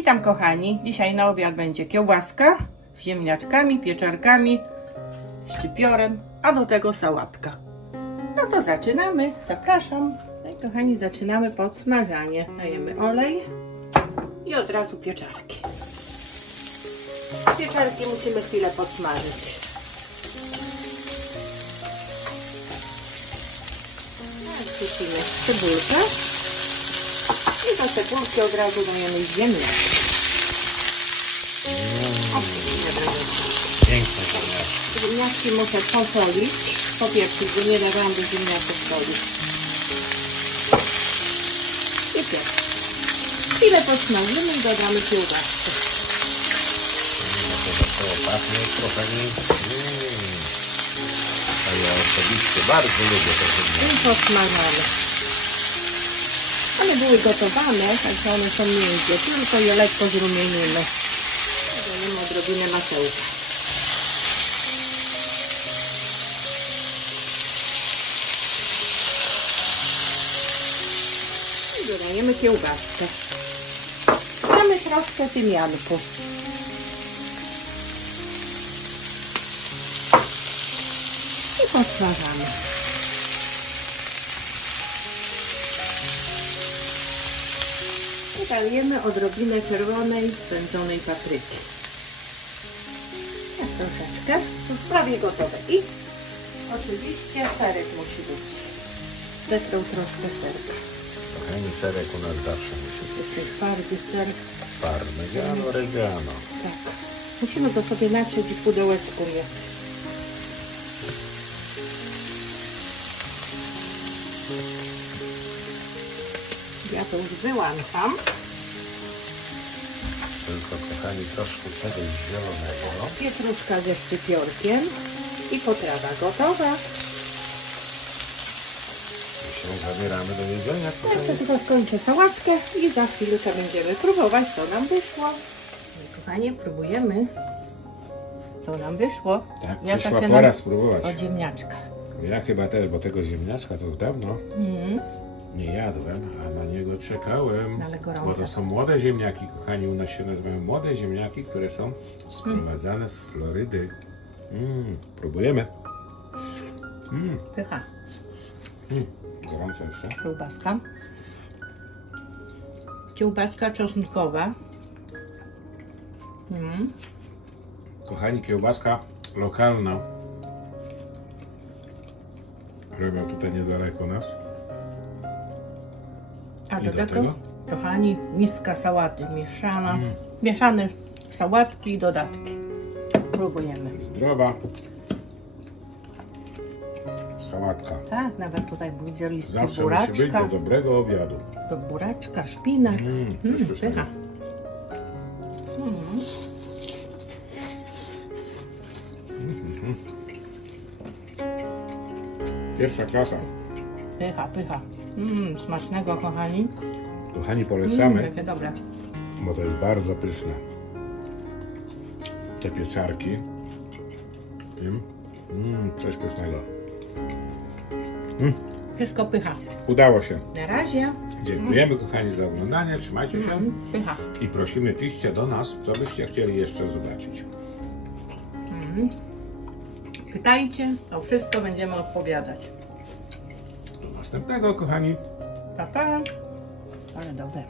Witam kochani, dzisiaj na obiad będzie kiełbaska z ziemniaczkami, pieczarkami, szczypiorem, a do tego sałatka. No to zaczynamy, zapraszam. No i kochani, zaczynamy podsmażanie. Dajemy olej i od razu pieczarki. Pieczarki musimy chwilę podsmażyć. Wrzucimy cebulkę i do cebulki od razu dajemy ziemniaczki. Piękne ziemniaczki. Ziemniaczki muszę posolić, popieprzyć, bo nie dawałam do ziemniaków soli. I pieprz. Chwilę posmażymy i dodamy kiełbaskę. No to zaczęło pachnieć trochę nie. A ja osobiście bardzo lubię te ziemniaczki. I posmażamy. One były gotowane, także one są miękkie, tylko je lekko zrumienimy. Dodajemy odrobinę masełka. I dodajemy kiełbaskę. Damy troszkę tymianku. I posmażamy. I dajemy odrobinę czerwonej, spędzonej papryki. Ja troszeczkę. To już prawie gotowe. I oczywiście serek musi być. Zetrą troszkę serka. Kochani, serek u nas zawsze musi być. Taki twardy ser. Parmigiano Reggiano. Tak. Musimy go sobie natrzeć i w pudełeczku mieć. Ja to już wyłączam. Tylko kochani, troszkę czegoś zielonego. Pietruszka ze szczypiorkiem i potrawa gotowa. I się zabieramy do jedzenia, Ja kochani. tylko skończę sałatkę i za chwilkę będziemy próbować, co nam wyszło. Kochanie, próbujemy, co nam wyszło. Tak, Ja przyszła zaczynam pora spróbować. od ziemniaczka. Ja chyba też, bo tego ziemniaczka to już dawno nie jadłem, a na niego czekałem. No, ale gorące. Bo to są młode ziemniaki, kochani, u nas się nazywają młode ziemniaki, które są sprowadzane z Florydy. Próbujemy. Pycha. Gorąco jeszcze. Kiełbaska. Kiełbaska czosnkowa. Kochani, kiełbaska lokalna. Robią tutaj niedaleko nas. A I do do tego, tego? kochani, miska sałaty mieszana. Mieszane sałatki i dodatki. Próbujemy. Zdrowa sałatka. Tak, nawet tutaj widzę listki Zawsze musi być buraczka. do dobrego obiadu. Do buraczka, szpinak. Coś pysznego. Pycha. Pierwsza klasa. Pycha, pycha. Smacznego, kochani. Kochani, polecamy, Jakie dobre. bo to jest bardzo pyszne. Te pieczarki. Tym. Coś pysznego. Wszystko pycha. Udało się. Na razie. Dziękujemy kochani za oglądanie. Trzymajcie się. Pycha. I prosimy, piszcie do nas, co byście chcieli jeszcze zobaczyć. Pytajcie, o wszystko będziemy odpowiadać. Do następnego, kochani. Pa, pa. Ale dobre.